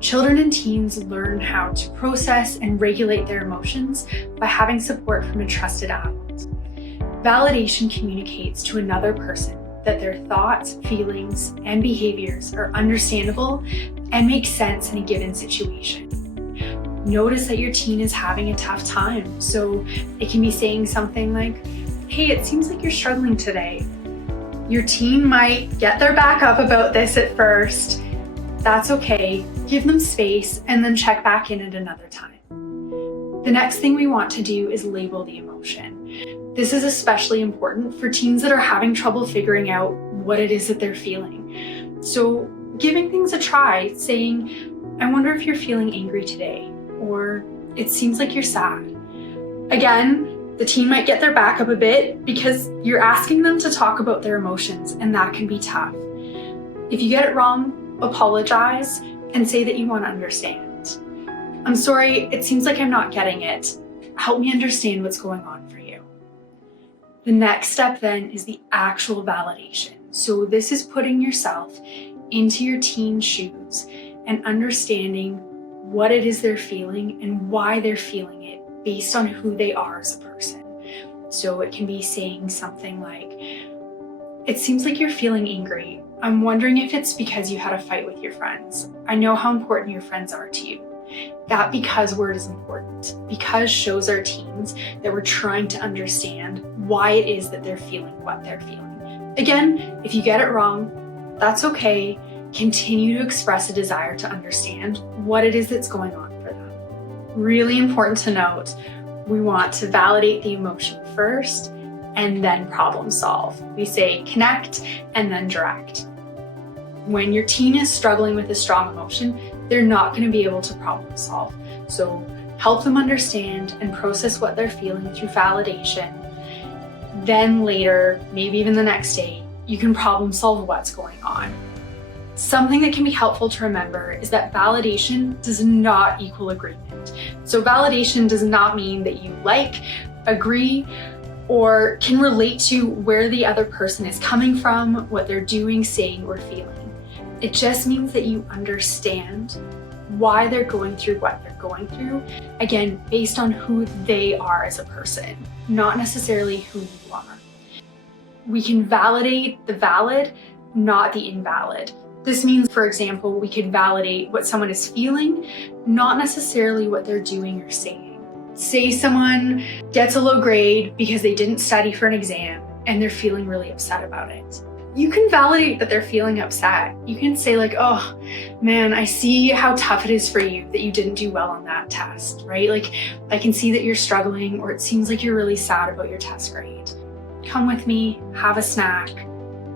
Children and teens learn how to process and regulate their emotions by having support from a trusted adult. Validation communicates to another person that their thoughts, feelings, and behaviors are understandable and make sense in a given situation. Notice that your teen is having a tough time, so it can be saying something like, "Hey, it seems like you're struggling today." Your teen might get their back up about this at first. That's okay. Give them space and then check back in at another time. The next thing we want to do is label the emotion. This is especially important for teens that are having trouble figuring out what it is that they're feeling. So giving things a try, saying, "I wonder if you're feeling angry today," or "It seems like you're sad." Again, the teen might get their back up a bit because you're asking them to talk about their emotions, and that can be tough. If you get it wrong, apologize and say that you want to understand. "I'm sorry, it seems like I'm not getting it. Help me understand what's going on for you." The next step then is the actual validation. So this is putting yourself into your teen's shoes and understanding what it is they're feeling and why they're feeling it based on who they are as a person. So it can be saying something like, "It seems like you're feeling angry. I'm wondering if it's because you had a fight with your friends. I know how important your friends are to you." That "because" word is important. "Because" shows our teens that we're trying to understand why it is that they're feeling what they're feeling. Again, if you get it wrong, that's okay. Continue to express a desire to understand what it is that's going on for them. Really important to note, we want to validate the emotion first and then problem solve. We say connect and then direct. When your teen is struggling with a strong emotion, they're not going to be able to problem solve. So help them understand and process what they're feeling through validation. Then later, maybe even the next day, you can problem solve what's going on. Something that can be helpful to remember is that validation does not equal agreement. So validation does not mean that you like, agree, or can relate to where the other person is coming from, what they're doing, saying, or feeling. It just means that you understand why they're going through what they're going through, again, based on who they are as a person, not necessarily who you are. We can validate the valid, not the invalid. This means, for example, we could validate what someone is feeling, not necessarily what they're doing or saying. Say someone gets a low grade because they didn't study for an exam and they're feeling really upset about it. You can validate that they're feeling upset. You can say like, "Oh man, I see how tough it is for you that you didn't do well on that test," right? Like, "I can see that you're struggling," or "It seems like you're really sad about your test grade. Come with me, have a snack,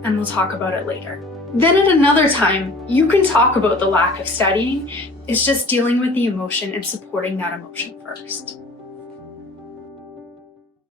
and we'll talk about it later." Then at another time, you can talk about the lack of studying. It's just dealing with the emotion and supporting that emotion first.